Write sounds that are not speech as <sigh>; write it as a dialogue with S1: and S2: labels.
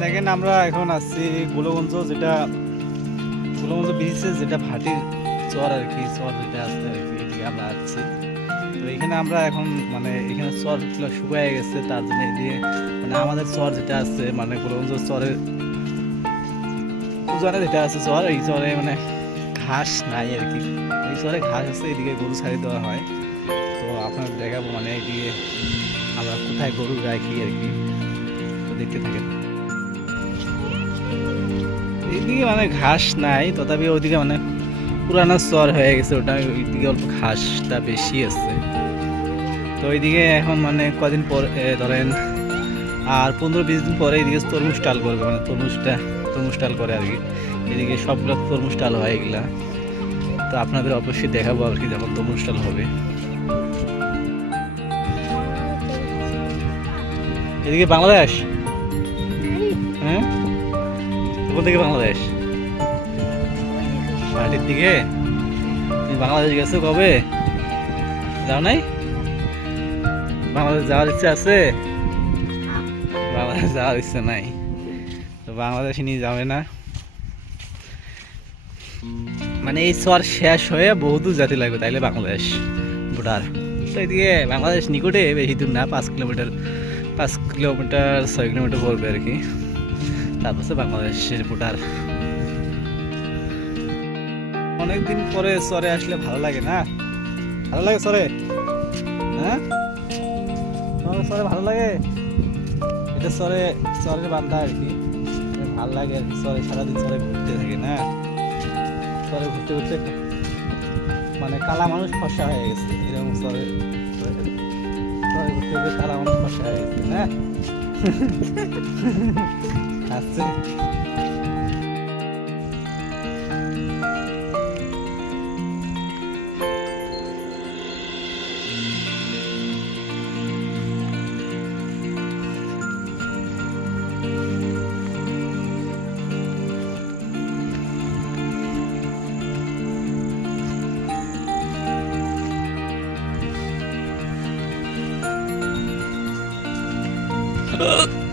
S1: দেখেন আমরা এখন আসছি গোলগঞ্জ যেটা গোলগঞ্জ বিচে যেটা ভাটির চর আর কি, চর যেটা আসছে আর কি আমরা আসছি তো এখানে আমরা এখন মানে এখানে চরগুলো শুকায় গেছে, তার জন্য এদিকে মানে আমাদের চর যেটা আছে মানে গোলগঞ্জ চরের উজানে যেটা আছে চর, এই চরে মানে ঘাস নাই আর কি। এই চরে ঘাস আছে, এদিকে গরু ছাড়ি দেওয়া হয়। তো আপনার দেখাবো মানে এদিকে আমরা কোথায় গরু রাখি আর কি। দেখতে থাকেন। এইদিকে মানে ঘাস নাই তথাপি ওইদিকে মানে পুরানো চর হয়ে গেছে ওটা ওইদিকে অল্প ঘাসটা বেশি আছে। তো ওইদিকে এখন মানে কদিন পর ধরেন আর পনেরো বিশ দিন পরে এদিকে তরমুজ টাল করবে মানে তরমুজটা তরমুজ টাল করে আর কি। এদিকে সবগুলো তরমুজ টাল হয় এগুলা তো আপনাদের অবশ্যই দেখাবো আর কি যখন তরমুজ টাল হবে। এদিকে বাংলাদেশ? হ্যাঁ? কোন থেকে বাংলাদেশ। মাটির দিকে? তুমি বাংলাদেশ গেছো কবে? যাও নাই? বাংলাদেশ যাওয়ার ইচ্ছা আছে? বাংলাদেশ যাওয়ার ইচ্ছা নাই। তো বাংলাদেশে নিয়ে যাবে না। মানে এই চর শেষ হয়ে বহুদূর জাতি লাগবে তাইলে বাংলাদেশ ভোটার তো এদিকে বাংলাদেশ নিকটে বেশি দূর না, পাঁচ কিলোমিটার পাঁচ কিলোমিটার, ছয় কিলোমিটার পড়বে আর কি। তারপর বাংলাদেশের ভোটার। অনেকদিন পরে চরে আসলে ভালো লাগে না। ভালো লাগে চরে হ্যাঁ? চরে ভালো লাগে? এটা চরে চরের বান্ধা আর কি। ভালো লাগে কি সারাদিন চরে ঘুরতে থাকে না। চরে ঘুরতে ঘুরতে মানে কালা মানুষ ফসা হয়ে গেছে, এরকম চরে চরে ঘুরতে ঘুরতে কালা মানুষ ফসা হয়ে গেছে হ্যাঁ <laughs> 봤어? 으 <laughs>